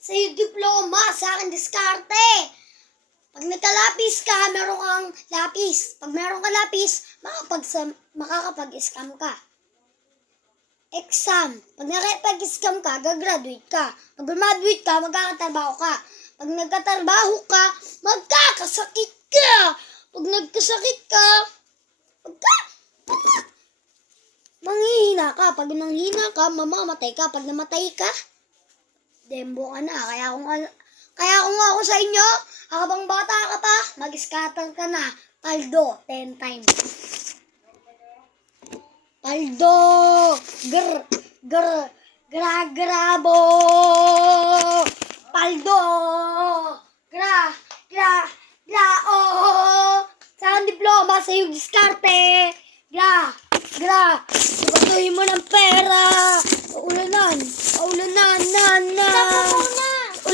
Sa'yo diploma, sa akin diskarte. Pag nagkalapis ka, meron kang lapis. Pag meron kang lapis, makakapag-scam ka. Exam. Pag nakapag-scam ka, gagraduate ka. Pag graduate ka, magkakatrabaho ka. Pag nagkatrabaho ka, magkakasakit ka. Pag nagkasakit ka, manghihina ka. Pag nanghina ka, mamamatay ka. Pag namatay ka, dembo ka na. Kaya kung ako sa inyo, habang bata ka pa, mag-scatter ka na. Paldo, 10 times. Paldo! Grabo! Paldo! Oh! Sa diploma, sa yung diskarte.